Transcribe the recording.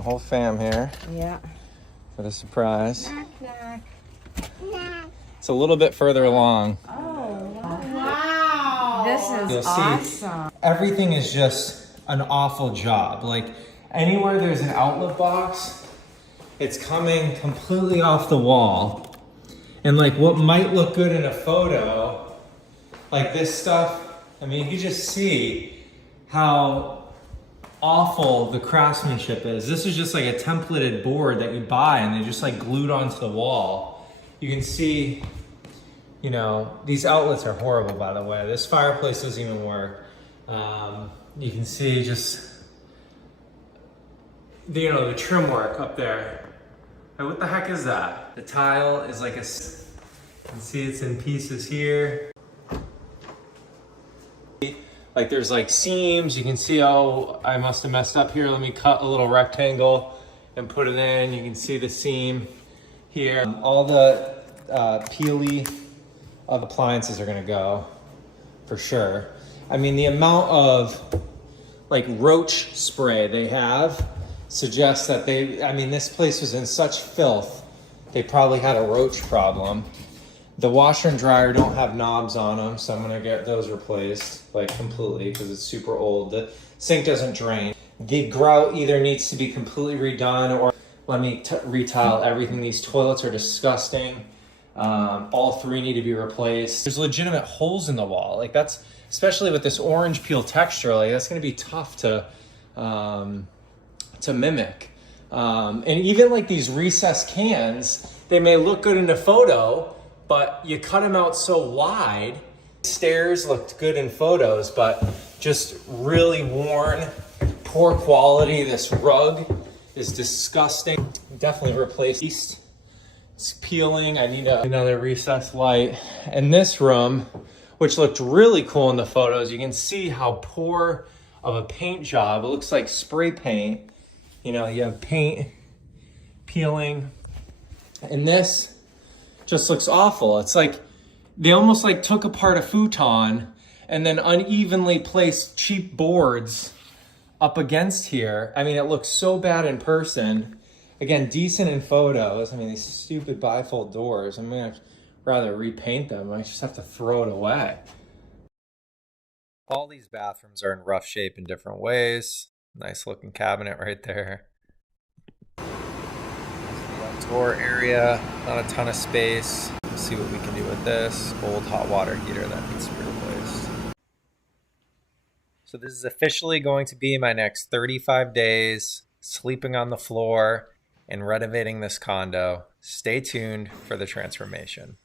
The whole fam here. Yeah. For the surprise. Knock, knock. Knock. It's a little bit further along. Oh, wow. This is awesome. Everything is just an awful job. Like anywhere there's an outlet box, it's coming completely off the wall. And like what might look good in a photo, like this stuff, I mean, you just see how awful the craftsmanship is. This is just like a templated board that you buy and they just like glued onto the wall. You can see, you know, these outlets are horrible, by the way. This fireplace doesn't even work. You can see just, you know, the trim work up there. Hey, what the heck is that? The tile is like a, you can see it's in pieces here. Like there's like seams, you can see, oh, I must have messed up here. Let me cut a little rectangle and put it in. You can see the seam here. All the peely of appliances are gonna go for sure. I mean, the amount of like roach spray they have suggests that I mean, this place was in such filth. They probably had a roach problem. The washer and dryer don't have knobs on them, so I'm gonna get those replaced like completely because it's super old. The sink doesn't drain. The grout either needs to be completely redone or let me retile everything. These toilets are disgusting. All three need to be replaced. There's legitimate holes in the wall. Like that's, especially with this orange peel texture, like that's gonna be tough to mimic. And even like these recessed cans, they may look good in a photo, but you cut them out so wide. Stairs looked good in photos, but just really worn, poor quality. This rug is disgusting. Definitely replace. It's peeling. I need another recessed light. And this room, which looked really cool in the photos, you can see how poor of a paint job. It looks like spray paint. You know, you have paint peeling. And this just looks awful. It's like they almost like took apart a futon and then unevenly placed cheap boards up against here. I mean, it looks so bad in person. Again, decent in photos. I mean, these stupid bifold doors, I'm gonna rather repaint them. I just have to throw it away. All these bathrooms are in rough shape in different ways. Nice looking cabinet right there. Outdoor area, not a ton of space. Let's see what we can do with this old hot water heater that needs to be replaced. So this is officially going to be my next 35 days sleeping on the floor and renovating this condo. Stay tuned for the transformation.